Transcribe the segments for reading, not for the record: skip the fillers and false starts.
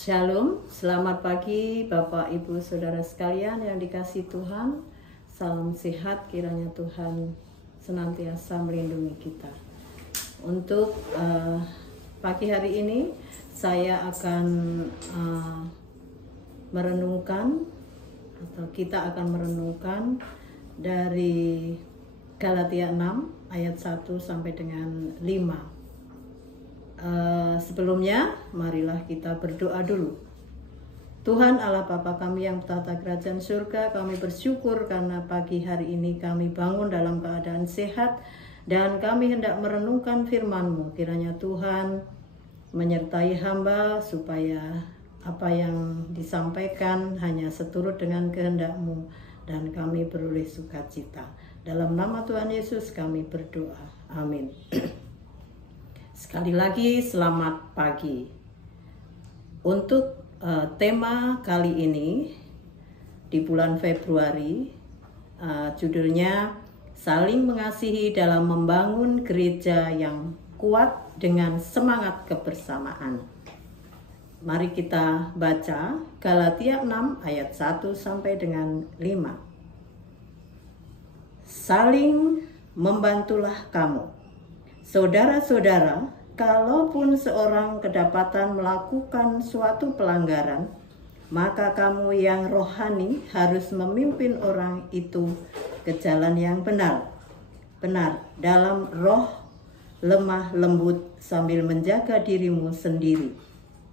Shalom, selamat pagi Bapak Ibu Saudara sekalian yang dikasihi Tuhan. Salam sehat, kiranya Tuhan senantiasa melindungi kita. Untuk pagi hari ini saya akan merenungkan atau kita akan merenungkan dari Galatia 6 ayat 1 sampai dengan 5. Sebelumnya, marilah kita berdoa dulu. Tuhan Allah Bapa kami yang bertata kerajaan surga, kami bersyukur karena pagi hari ini kami bangun dalam keadaan sehat dan kami hendak merenungkan firman-Mu. Kiranya Tuhan menyertai hamba supaya apa yang disampaikan hanya seturut dengan kehendak-Mu dan kami beroleh sukacita. Dalam nama Tuhan Yesus kami berdoa. Amin. Sekali lagi selamat pagi. Untuk tema kali ini di bulan Februari, judulnya saling mengasihi dalam membangun gereja yang kuat dengan semangat kebersamaan. Mari kita baca Galatia 6 ayat 1 sampai dengan 5. Saling membantulah kamu. Saudara-saudara, kalaupun seorang kedapatan melakukan suatu pelanggaran, maka kamu yang rohani harus memimpin orang itu ke jalan yang benar. Benar, dalam roh lemah lembut sambil menjaga dirimu sendiri,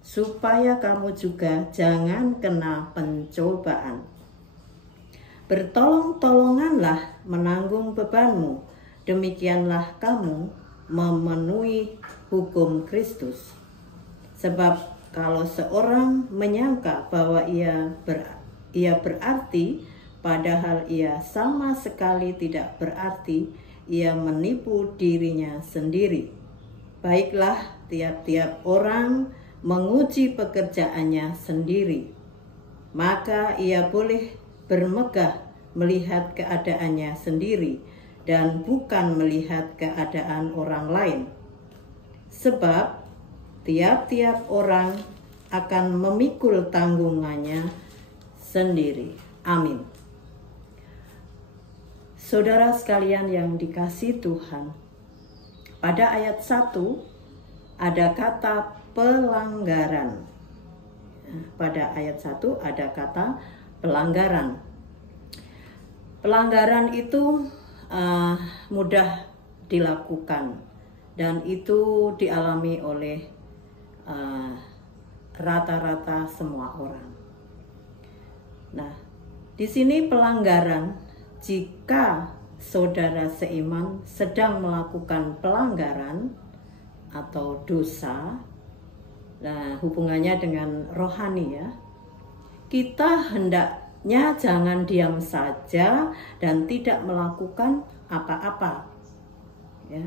supaya kamu juga jangan kena pencobaan. Bertolong-tolonganlah menanggung bebanmu, demikianlah kamu memenuhi hukum Kristus. Sebab kalau seorang menyangka bahwa ia berarti, padahal ia sama sekali tidak berarti, ia menipu dirinya sendiri. Baiklah, tiap-tiap orang menguji pekerjaannya sendiri, maka ia boleh bermegah melihat keadaannya sendiri dan bukan melihat keadaan orang lain. Sebab tiap-tiap orang akan memikul tanggungannya sendiri. Amin. Saudara sekalian yang dikasihi Tuhan, pada ayat 1 ada kata pelanggaran. Pada ayat 1 ada kata pelanggaran. Pelanggaran itu mudah dilakukan dan itu dialami oleh rata-rata semua orang. Nah, di sini pelanggaran, jika saudara seiman sedang melakukan pelanggaran atau dosa, nah hubungannya dengan rohani ya, kita hendaknya jangan diam saja dan tidak melakukan apa-apa, ya.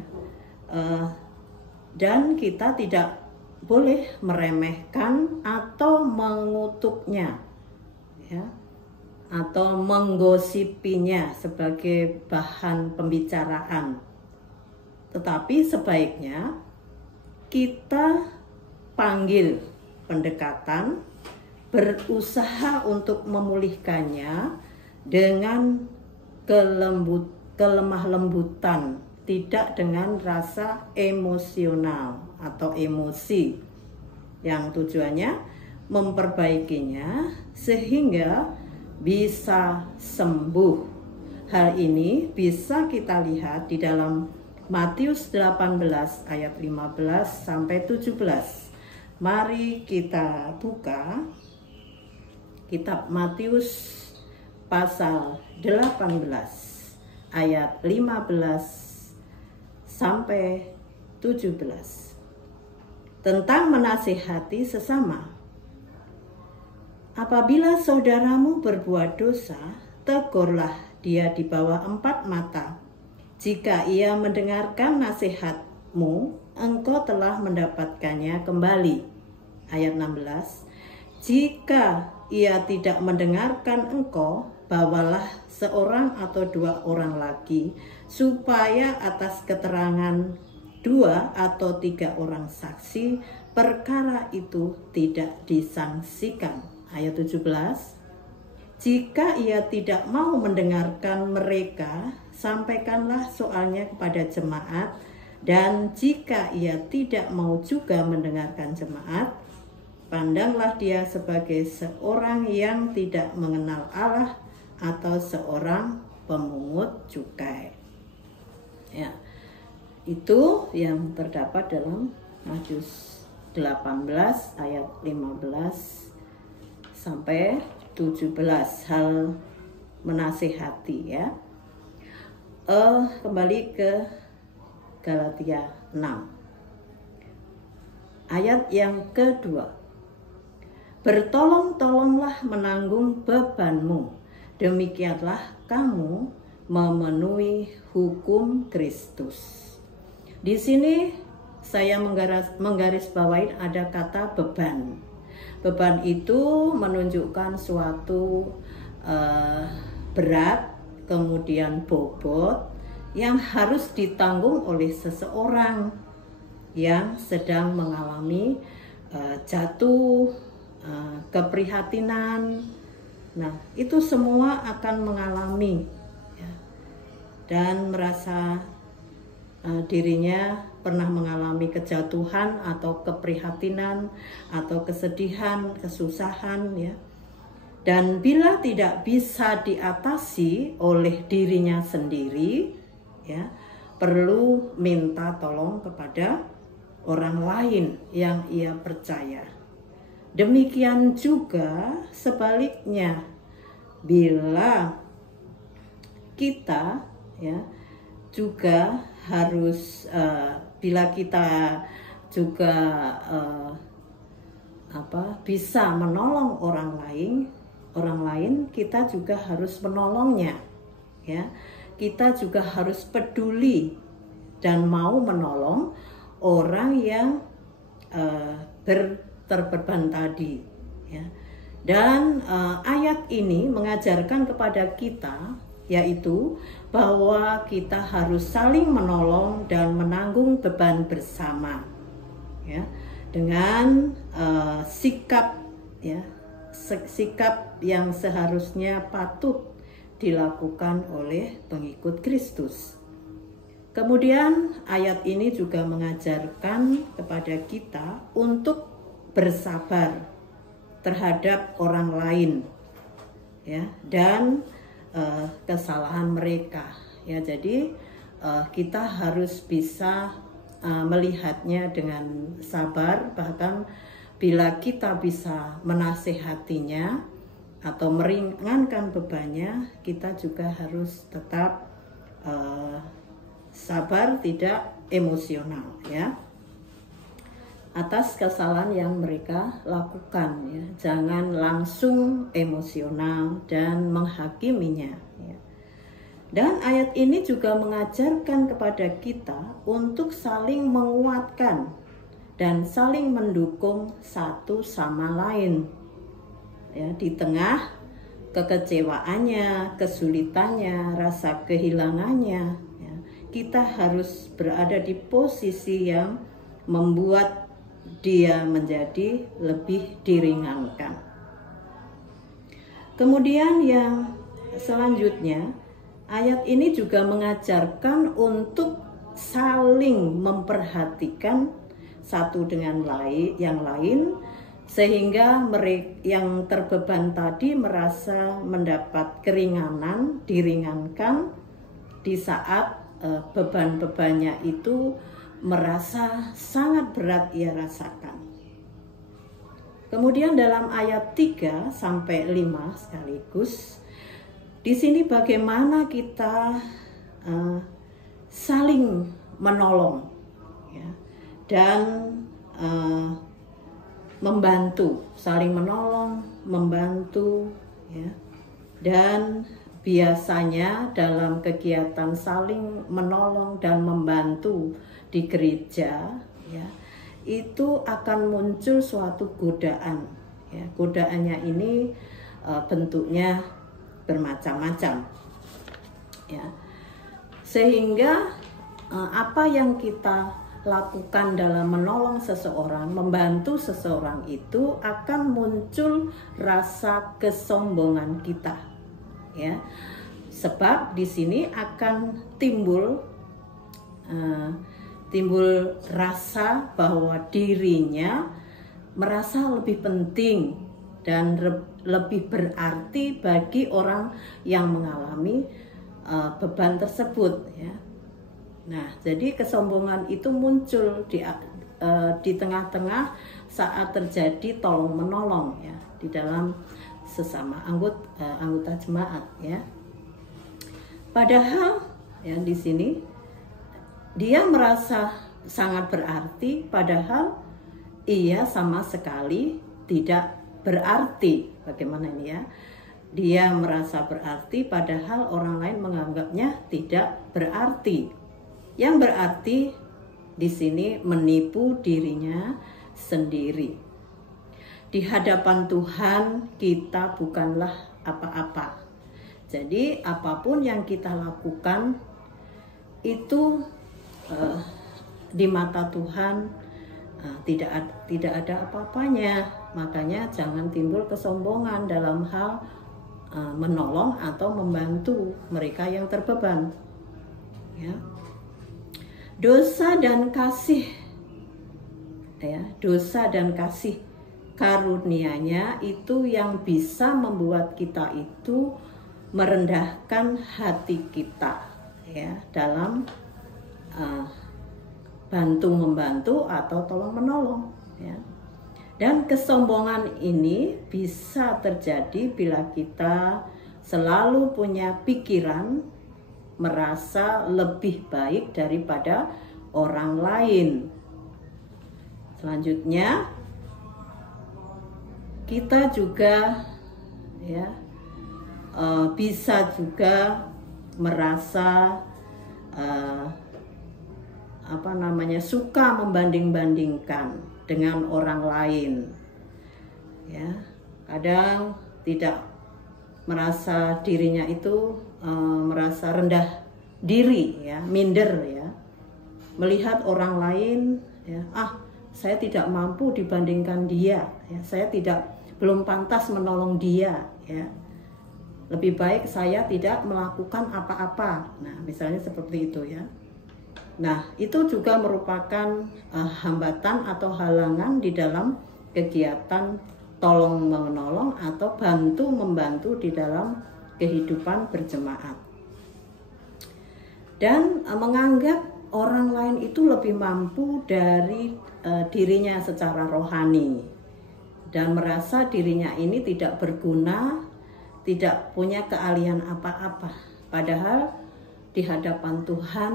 Dan kita tidak boleh meremehkan atau mengutuknya, ya, atau menggosipinya sebagai bahan pembicaraan. Tetapi sebaiknya kita panggil pendekatan, berusaha untuk memulihkannya dengan kelemah lembutan, tidak dengan rasa emosional atau emosi, yang tujuannya memperbaikinya sehingga bisa sembuh. Hal ini bisa kita lihat di dalam Matius 18 ayat 15 sampai 17. Mari kita buka kitab Matius pasal 18 ayat 15 sampai 17 tentang menasihati sesama. Apabila saudaramu berbuat dosa, tegurlah dia di bawah 4 mata. Jika ia mendengarkan nasihatmu, engkau telah mendapatkannya kembali. Ayat 16. Jika ia tidak mendengarkan engkau, bawalah seorang atau 2 orang lagi, supaya atas keterangan 2 atau 3 orang saksi perkara itu tidak disangsikan. Ayat 17, jika ia tidak mau mendengarkan mereka, sampaikanlah soalnya kepada jemaat, dan jika ia tidak mau juga mendengarkan jemaat, pandanglah dia sebagai seorang yang tidak mengenal Allah atau seorang pemungut cukai. Ya, itu yang terdapat dalam Matius 18 ayat 15 sampai 17, hal menasihati ya. Kembali ke Galatia 6 ayat yang kedua. Bertolong-tolonglah menanggung bebanmu, demikianlah kamu memenuhi hukum Kristus. Di sini saya menggarisbawahi ada kata beban. Beban itu menunjukkan suatu berat, kemudian bobot yang harus ditanggung oleh seseorang yang sedang mengalami jatuh, keprihatinan. Nah, itu semua akan mengalami ya, dan merasa dirinya pernah mengalami kejatuhan atau keprihatinan atau kesedihan, kesusahan ya. Dan bila tidak bisa diatasi oleh dirinya sendiri ya, perlu minta tolong kepada orang lain yang ia percaya. Demikian juga sebaliknya, bila kita ya juga harus bila kita juga bisa menolong orang lain, kita juga harus menolongnya ya. Kita juga harus peduli dan mau menolong orang yang terbeban tadi ya. Dan ayat ini mengajarkan kepada kita yaitu bahwa kita harus saling menolong dan menanggung beban bersama ya, dengan sikap ya, sikap yang seharusnya patut dilakukan oleh pengikut Kristus. Kemudian ayat ini juga mengajarkan kepada kita untuk bersabar terhadap orang lain ya, dan kesalahan mereka ya. Jadi kita harus bisa melihatnya dengan sabar, bahkan bila kita bisa menasehatinya atau meringankan bebannya, kita juga harus tetap sabar, tidak emosional ya atas kesalahan yang mereka lakukan ya. Jangan langsung emosional dan menghakiminya ya. Dan ayat ini juga mengajarkan kepada kita untuk saling menguatkan dan saling mendukung satu sama lain ya, di tengah kekecewaannya, kesulitannya, rasa kehilangannya ya. Kita harus berada di posisi yang membuat dia menjadi lebih diringankan. Kemudian yang selanjutnya, ayat ini juga mengajarkan untuk saling memperhatikan satu dengan yang lain, sehingga mereka yang terbeban tadi merasa mendapat keringanan, diringankan di saat beban-bebannya itu merasa sangat berat ia rasakan. Kemudian dalam ayat 3 sampai 5 sekaligus, di sini bagaimana kita saling menolong ya, dan membantu, saling menolong, membantu ya. Dan biasanya dalam kegiatan saling menolong dan membantu di gereja ya, itu akan muncul suatu godaan ya. Godaannya ini bentuknya bermacam-macam ya, sehingga apa yang kita lakukan dalam menolong seseorang, membantu seseorang, itu akan muncul rasa kesombongan kita, ya. Sebab di sini akan timbul rasa bahwa dirinya merasa lebih penting dan lebih berarti bagi orang yang mengalami beban tersebut, ya. Nah, jadi kesombongan itu muncul di tengah-tengah saat terjadi tolong menolong, ya, di dalam sesama anggota jemaat, ya. Padahal ya di sini dia merasa sangat berarti, padahal ia sama sekali tidak berarti. Bagaimana ini, ya? Dia merasa berarti padahal orang lain menganggapnya tidak berarti. Yang berarti di sini menipu dirinya sendiri. Di hadapan Tuhan kita bukanlah apa-apa. Jadi apapun yang kita lakukan itu di mata Tuhan tidak ada apa-apanya. Makanya jangan timbul kesombongan dalam hal menolong atau membantu mereka yang terbeban, ya. Dosa dan kasih, ya, dosa dan kasih karunia-Nya itu yang bisa membuat kita itu merendahkan hati kita, ya, dalam bantu-membantu atau tolong-menolong, ya. Dan kesombongan ini bisa terjadi bila kita selalu punya pikiran merasa lebih baik daripada orang lain. Selanjutnya, kita juga, ya, bisa juga merasa suka membanding-bandingkan dengan orang lain, ya. Kadang tidak merasa dirinya itu merasa rendah diri, ya, minder, ya, melihat orang lain, ya, saya tidak mampu dibandingkan dia, ya, saya belum pantas menolong dia, ya, lebih baik saya tidak melakukan apa-apa. Nah, misalnya seperti itu, ya. Nah, itu juga merupakan hambatan atau halangan di dalam kegiatan tolong menolong atau bantu membantu di dalam kehidupan berjemaat. Dan menganggap orang lain itu lebih mampu dari dirinya secara rohani dan merasa dirinya ini tidak berguna, tidak punya keahlian apa-apa. Padahal di hadapan Tuhan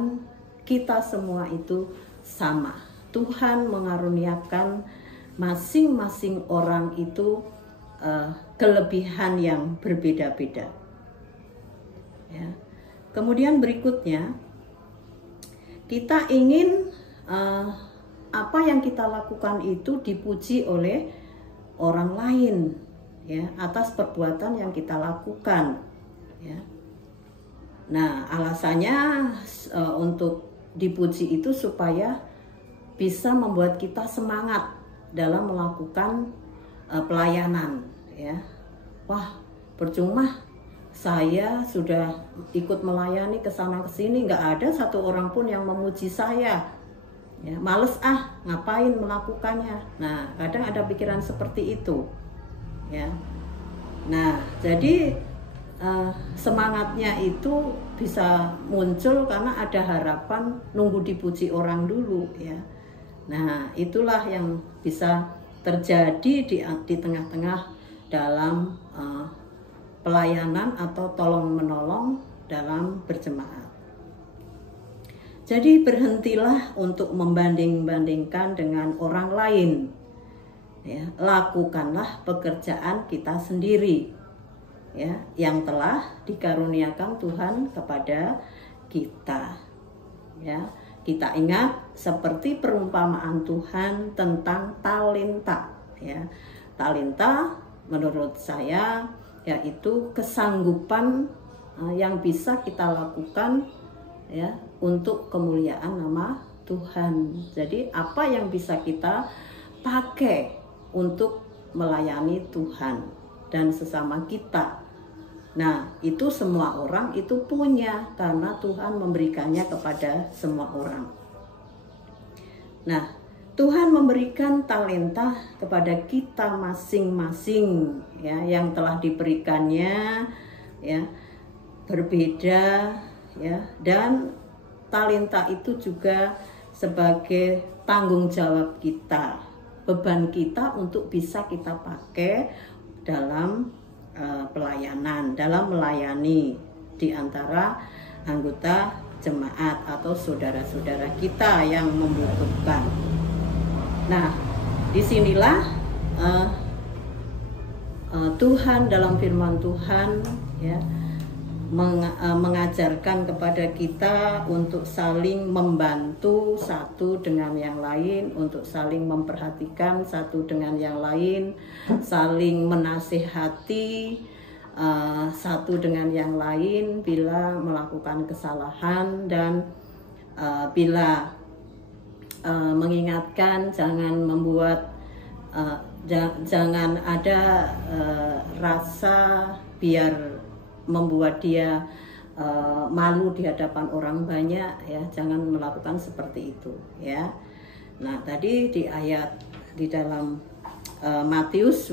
kita semua itu sama. Tuhan mengaruniakan masing-masing orang itu kelebihan yang berbeda-beda, ya. Kemudian berikutnya, kita ingin apa yang kita lakukan itu dipuji oleh orang lain, ya, atas perbuatan yang kita lakukan, ya. Nah, alasannya untuk dipuji itu supaya bisa membuat kita semangat dalam melakukan pelayanan, ya. Wah, percuma saya sudah ikut melayani ke sana ke sini, nggak ada satu orang pun yang memuji saya, ya, males ngapain melakukannya. Nah, kadang ada pikiran seperti itu, ya. Nah, jadi semangatnya itu bisa muncul karena ada harapan nunggu dipuji orang dulu, ya. Nah, itulah yang bisa terjadi di tengah-tengah dalam pelayanan atau tolong menolong dalam berjemaat. Jadi berhentilah untuk membanding-bandingkan dengan orang lain, ya. Lakukanlah pekerjaan kita sendiri, ya, yang telah dikaruniakan Tuhan kepada kita, ya. Kita ingat seperti perumpamaan Tuhan tentang talenta, ya. Talenta menurut saya yaitu kesanggupan yang bisa kita lakukan, ya, untuk kemuliaan nama Tuhan. Jadi apa yang bisa kita pakai untuk melayani Tuhan dan sesama kita. Nah, itu semua orang itu punya karena Tuhan memberikannya kepada semua orang. Nah, Tuhan memberikan talenta kepada kita masing-masing ya, yang telah diberikannya ya, berbeda ya, dan talenta itu juga sebagai tanggung jawab kita, beban kita untuk bisa kita pakai dalam pelayanan, dalam melayani di antara anggota jemaat atau saudara-saudara kita yang membutuhkan. Nah, disinilah Tuhan dalam firman Tuhan ya mengajarkan kepada kita untuk saling membantu satu dengan yang lain, untuk saling memperhatikan satu dengan yang lain, saling menasihati satu dengan yang lain bila melakukan kesalahan, dan bila mengingatkan jangan membuat jangan ada rasa biar membuat dia malu di hadapan orang banyak ya, jangan melakukan seperti itu ya. Nah, tadi di ayat di dalam Matius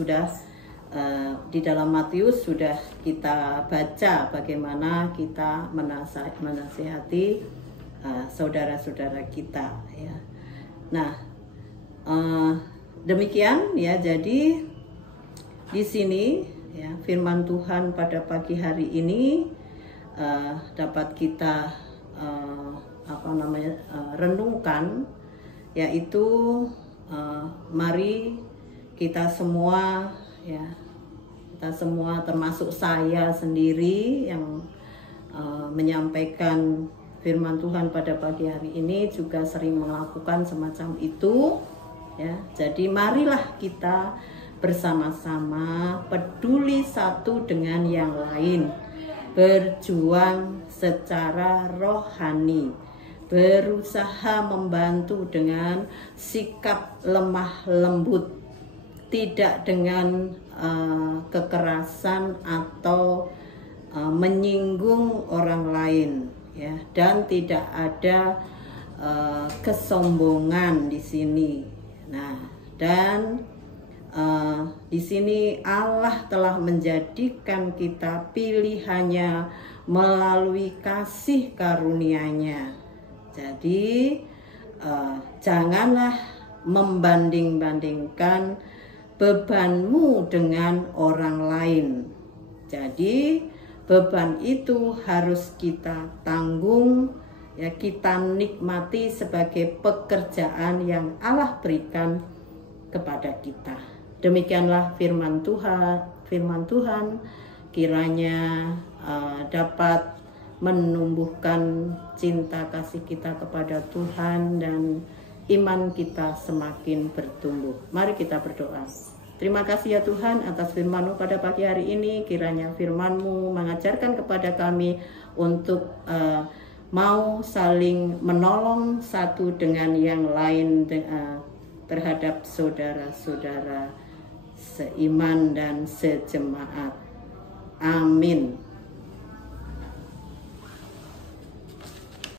sudah kita baca bagaimana kita menasihati saudara-saudara kita ya. Nah, demikian ya, jadi di sini ya, firman Tuhan pada pagi hari ini dapat kita renungkan, yaitu mari kita semua ya, kita semua termasuk saya sendiri yang menyampaikan firman Tuhan pada pagi hari ini juga sering melakukan semacam itu ya. Jadi marilah kita bersama-sama peduli satu dengan yang lain, berjuang secara rohani, berusaha membantu dengan sikap lemah lembut, tidak dengan kekerasan atau menyinggung orang lain ya, dan tidak ada kesombongan di sini. Nah, dan di sini Allah telah menjadikan kita pilihannya melalui kasih karunia-Nya. Jadi janganlah membanding-bandingkan bebanmu dengan orang lain. Jadi beban itu harus kita tanggung ya, kita nikmati sebagai pekerjaan yang Allah berikan kepada kita. Demikianlah firman Tuhan kiranya dapat menumbuhkan cinta kasih kita kepada Tuhan dan iman kita semakin bertumbuh. Mari kita berdoa. Terima kasih ya Tuhan atas firman-Mu pada pagi hari ini. Kiranya firman-Mu mengajarkan kepada kami untuk mau saling menolong satu dengan yang lain terhadap saudara-saudara seiman dan sejemaat. Amin.